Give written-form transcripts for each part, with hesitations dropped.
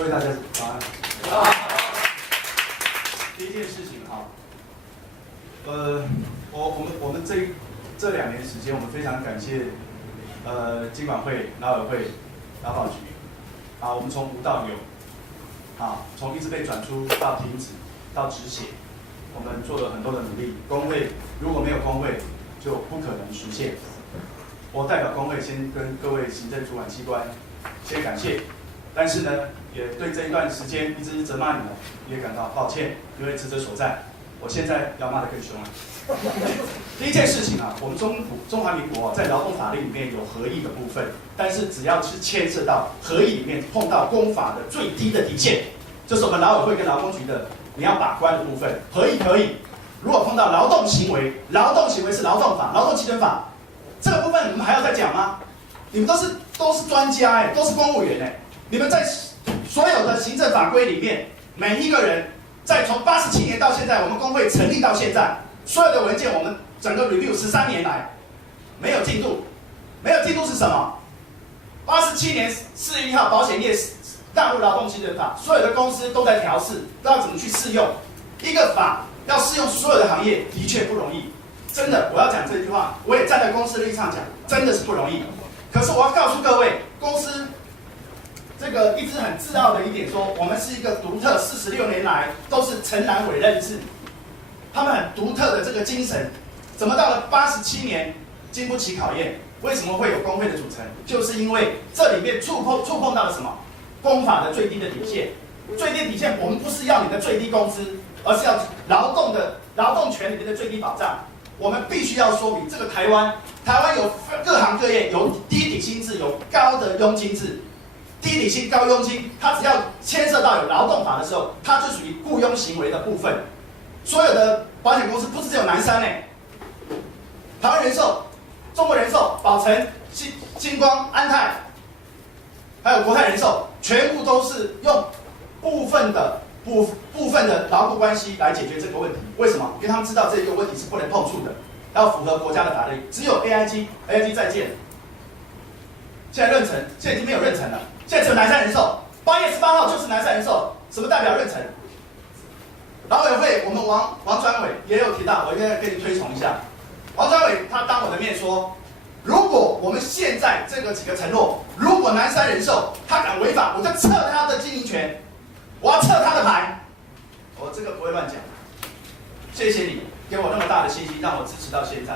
各位大家早安。好，第一件事情哈，我们这2年时间，我们非常感谢金管会、劳委会、劳保局，啊，我们从无到有，啊，从一直被转出到停止到止血，我们做了很多的努力。工会如果没有工会，就不可能实现。我代表工会先跟各位行政主管机关先感谢，但是呢，也对这一段时间一直责骂你们，也感到抱歉，因为职责所在。我现在要骂得更凶了。第一件事情啊，我们中华民国在劳动法令里面有合议的部分，但是只要是牵涉到合议里面碰到公法的最低的底线，就是我们劳委会跟劳工局的你要把关的部分，合议可以。如果碰到劳动行为是劳动法、劳动基准法，这个部分你们还要再讲吗？你们都是专家都是公务员你们在所有的行政法规里面，每一个人在从87年到现在，我们工会成立到现在，所有的文件我们整个 review 13年来没有进度，没有进度是什么？87年4月1号保险业纳入劳动基准法，所有的公司都在调试，都要怎么去适用一个法，要适用所有的行业，的确不容易。真的，我要讲这句话，我也站在公司的立场讲，真的是不容易。可是我要告诉各位，公司这个一直很自傲的一点说，我们是一个独特，46年来都是承揽委任制，他们很独特的这个精神，怎么到了87年经不起考验？为什么会有工会的组成？就是因为这里面触碰到了什么？公法的最低的底线。最低底线，我们不是要你的最低工资，而是要劳动权里面的最低保障。我们必须要说明，这个台湾有各行各业有低底薪制，有高的佣金制。低底薪高佣金，它只要牵涉到有劳动法的时候，它就属于雇佣行为的部分。所有的保险公司不是只有南山台湾人寿、中国人寿、宝诚、星光、安泰，还有国泰人寿，全部都是用部分的劳雇关系来解决这个问题。为什么？因为他们知道这个问题是不能碰触的，要符合国家的法律。只有 AIG 再见，现在妊娠，现在已经没有妊娠了，现在只有南山人寿。8月18号就是南山人寿，什么代表妊娠？劳委会我们王专委也有提到，我应该跟你推崇一下。王专委他当我的面说，如果我们现在这个几个承诺，如果南山人寿他敢违法，我就撤他的经营权，我要撤他的牌。我这个不会乱讲，谢谢你给我那么大的信心，让我支持到现在。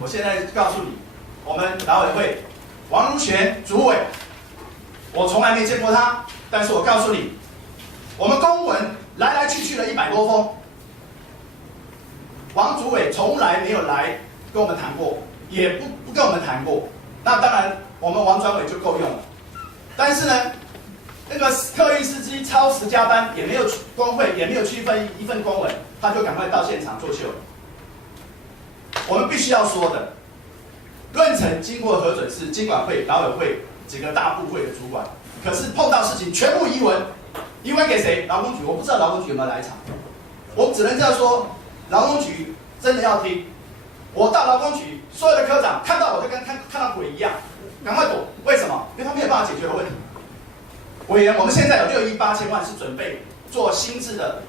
我现在告诉你，我们劳委会王如玄主委，我从来没见过他，但是我告诉你，我们公文来来去去了100多封，王主委从来没有来跟我们谈过，也不跟我们谈过。那当然，我们王专委就够用了。但是呢，那个客运司机超时加班，也没有工会，也没有区分一份公文，他就赶快到现场作秀。我们必须要说的，论程经过核准是金管会、劳委会几个大部会的主管，可是碰到事情全部移文，移文给谁？劳工局，我不知道劳工局有没有来场，我只能这样说，劳工局真的要听。我到劳工局，所有的科长看到我就跟看到鬼一样，赶快躲。为什么？因为他没有办法解决的问题。委员，我们现在有6亿8千万是准备做新制的，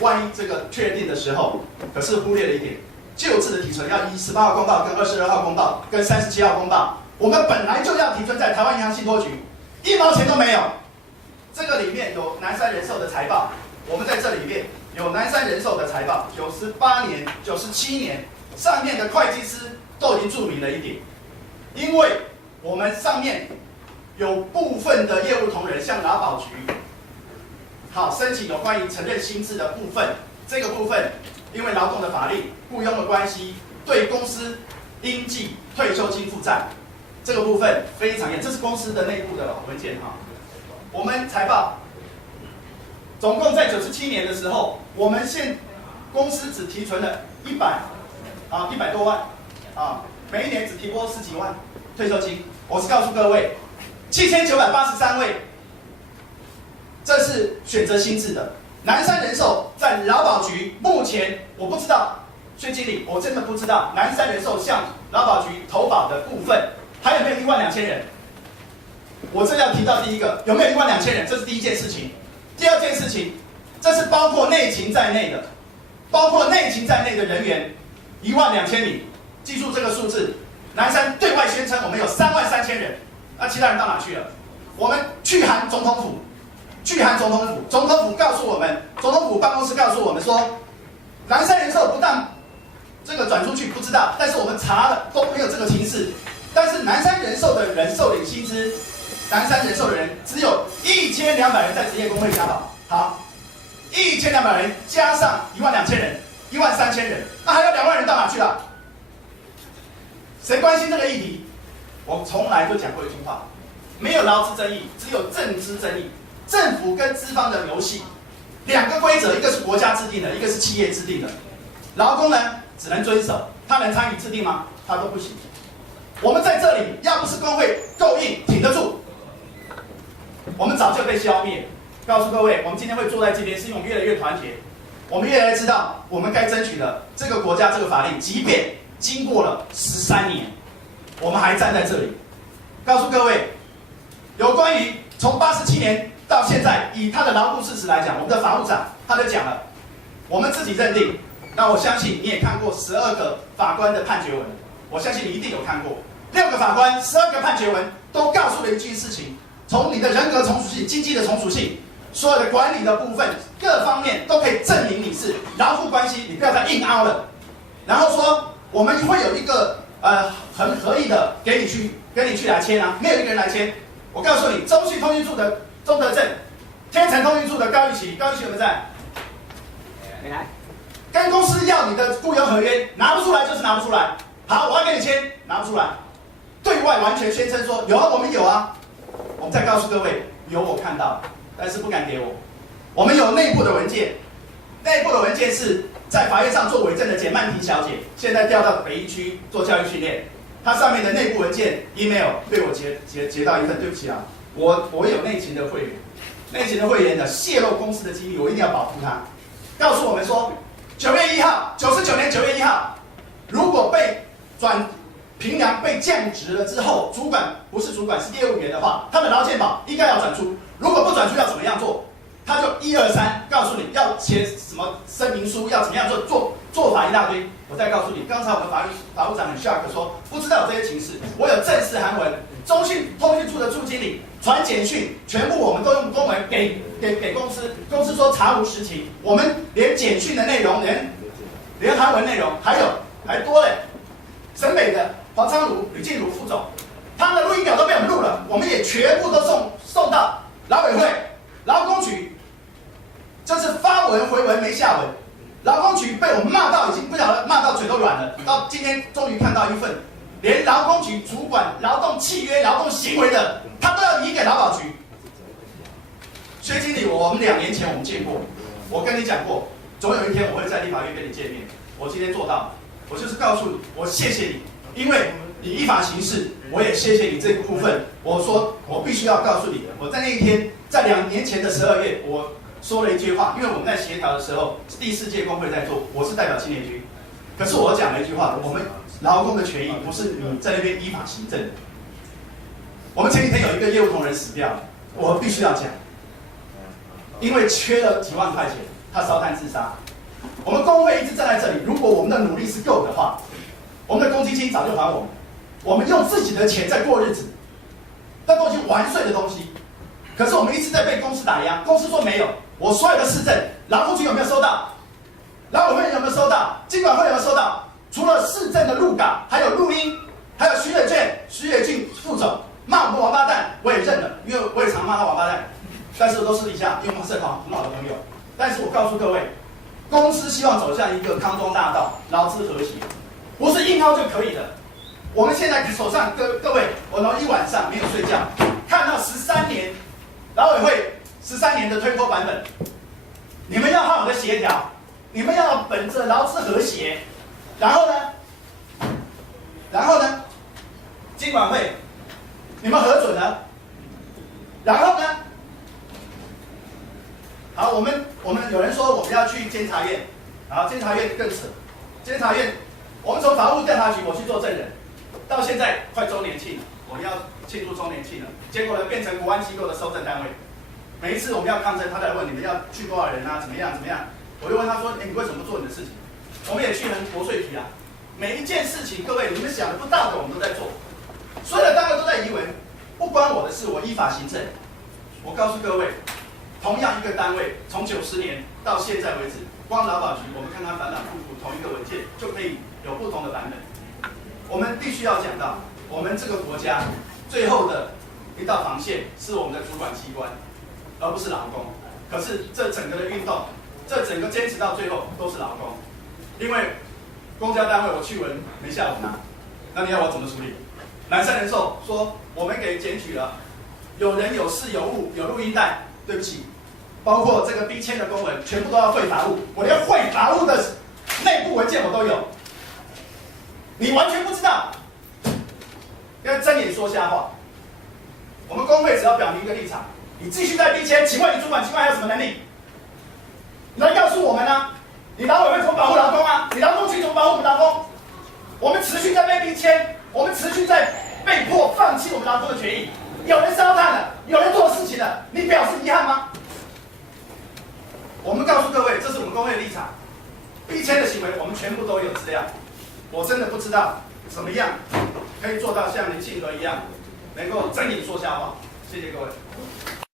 万一这个确定的时候，可是忽略了一点，旧制的提存要依18号公报、跟22号公报、跟37号公报，我们本来就要提存在台湾银行信托局，1毛钱都没有。这个里面有南山人寿的财报，我们在这里面有南山人寿的财报，98年、97年，上面的会计师都已经注明了一点，因为我们上面有部分的业务同仁向劳保局申请有关于承认新制的部分，这个部分因为劳动的法令、雇佣的关系，对公司应计退休金负债，这个部分非常严，这是公司的内部的文件我们财报总共在97年的时候，我们公司只提存了100多万每一年只提拨10几万退休金。我是告诉各位，7983位，这是选择新制的。南山人寿在劳保局目前我不知道，薛经理，我真的不知道南山人寿向劳保局投保的部分还有没有12000人？我这要提到第一个，有没有12000人？这是第一件事情。第二件事情，这是包括内勤在内的，人员12000名。记住这个数字。南山对外宣称我们有33000人，那其他人到哪去了？我们去函总统府，总统府告诉我们，总统府办公室告诉我们说，南山人寿不但这个转出去不知道，但是我们查了都没有这个情势。但是南山人寿的人受领薪资，南山人寿的人只有1200人在职业工会加保。好，1200人加上12000人，13000人，那还有2万人到哪去了？谁关心这个议题？我从来就讲过一句话：没有劳资争议，只有政治争议。政府跟资方的游戏，两个规则，一个是国家制定的，一个是企业制定的。劳工呢，只能遵守，他能参与制定吗？他都不行。我们在这里，要不是工会够硬，挺得住，我们早就被消灭。告诉各位，我们今天会坐在这边，是因为我们越来越团结，我们越来越知道我们该争取的这个国家这个法令，即便经过了13年，我们还站在这里。告诉各位，有关于从87年到现在，以他的劳动事实来讲，我们的法务长他就讲了，我们自己认定。那我相信你也看过12个法官的判决文，我相信你一定有看过。6个法官，12个判决文都告诉了一句事情：从你的人格从属性、经济的从属性，所有的管理的部分，各方面都可以证明你是劳富关系，你不要再硬凹了。然后说我们会有一个很合意的跟你去来签啊，没有一个人来签。我告诉你，中信通讯处的钟德正，天成通讯处的高玉琪有没有在？没来。跟公司要你的雇佣合约，拿不出来就是拿不出来。好，我要给你签，拿不出来。对外完全宣称说有啊，我们有啊。我们再告诉各位，有我看到，但是不敢给我。我们有内部的文件，内部的文件是在法院上做伪证的简曼婷小姐，现在调到北一区做教育训练。她上面的内部文件 email 被我截到一份，对不起啊，我有内勤的会员，内勤的会员的泄露公司的机密，我一定要保护他。告诉我们说，9月1号，99年9月1号，如果被评量被降职了之后，主管不是主管是业务员的话，他的劳健保应该要转出。如果不转出要怎么样做？他就1、2、3告诉你要写什么声明书，要怎么样做法一大堆。我再告诉你，刚才我们法务长很 shock 说不知道有这些情势，我有正式函文，中信通讯处的处经理传简讯，全部我们都用公文给公司，公司说查无实情，我们连简讯的内容，连函文内容还多嘞。省北的黄昌儒、吕静茹副总，他们的录音表都被我们录了，我们也全部都送到劳委会、劳工局。这是发文回文没下文，劳工局被我们骂到已经不晓得骂到嘴都软了。到今天终于看到一份，连劳工局主管劳动契约、劳动行为的，他都要移给劳保局。薛经理，我们2年前我们见过，我跟你讲过，总有一天我会在立法院跟你见面。我今天做到了，我就是告诉你，我谢谢你，因为你依法行事，我也谢谢你这个部分。我说我必须要告诉你，我在那一天，在2年前的12月，我说了一句话，因为我们在协调的时候，第4届工会在做，我是代表青年局。可是我讲了一句话，我们劳工的权益不是你在那边依法行政。我们前几天有一个业务同仁死掉了，我必须要讲，因为缺了几万块钱，他烧炭自杀。我们工会一直站在这里，如果我们的努力是够的话，我们的公积金早就还我们，我们用自己的钱在过日子，那都已经完税的东西。可是我们一直在被公司打压，公司说没有。我所有的市政，劳工局有没有收到？劳委会有没有收到？经管会有没有收到？除了市政的录稿，还有录音，还有徐野俊副总骂我们王八蛋，我也认了，因为我也常骂他王八蛋，但是都私底下，因为我们是很好的朋友。但是我告诉各位，公司希望走向一个康庄大道，劳资和谐，不是硬凹就可以的。我们现在手上各位，我一晚上没有睡觉，看到13年劳委会13年的推脱版本，你们要好好的协调，你们要本着劳资和谐，然后呢，经管会你们核准了，然后呢，好，我们有人说我们要去监察院，然后监察院更扯，监察院我们从法务调查局我去做证人，到现在快周年庆了，我要庆祝周年庆了，结果呢变成国安机构的收证单位。每一次我们要抗争，他在问你们要去多少人啊，怎么样怎么样，我就问他说，你为什么不做你的事情？我们也去很国税局啊，每一件事情，各位你们想得不到的，我们都在做，所有的单位都在移文，不关我的事，我依法行政。我告诉各位，同样一个单位，从90年到现在为止，光劳保局，我们看它反反复复同一个文件，就可以有不同的版本。我们必须要讲到，我们这个国家最后的一道防线是我们的主管机关，而不是劳工。可是这整个的运动，这整个坚持到最后都是劳工，因为公家单位我去文没下文啊，那你要我怎么处理？南山人寿说我们给检举了，有人有事有物有录音带，对不起，包括这个逼签的公文全部都要汇法务，我连汇法务的内部文件我都有，你完全不知道，要睁眼说瞎话。我们工会只要表明一个立场，你继续在逼签，请问你主管机关还有什么能力？你来告诉我们啊！你劳委会怎么保护劳工啊？你劳工局怎么保护我们劳工？我们持续在被逼签，我们持续在被迫放弃我们劳工的权益。有人烧炭了，有人做事情了，你表示遗憾吗？我们告诉各位，这是我们工会的立场。逼签的行为，我们全部都有资料。我真的不知道怎么样可以做到像林庆和一样，能够睁眼说瞎话。谢谢各位。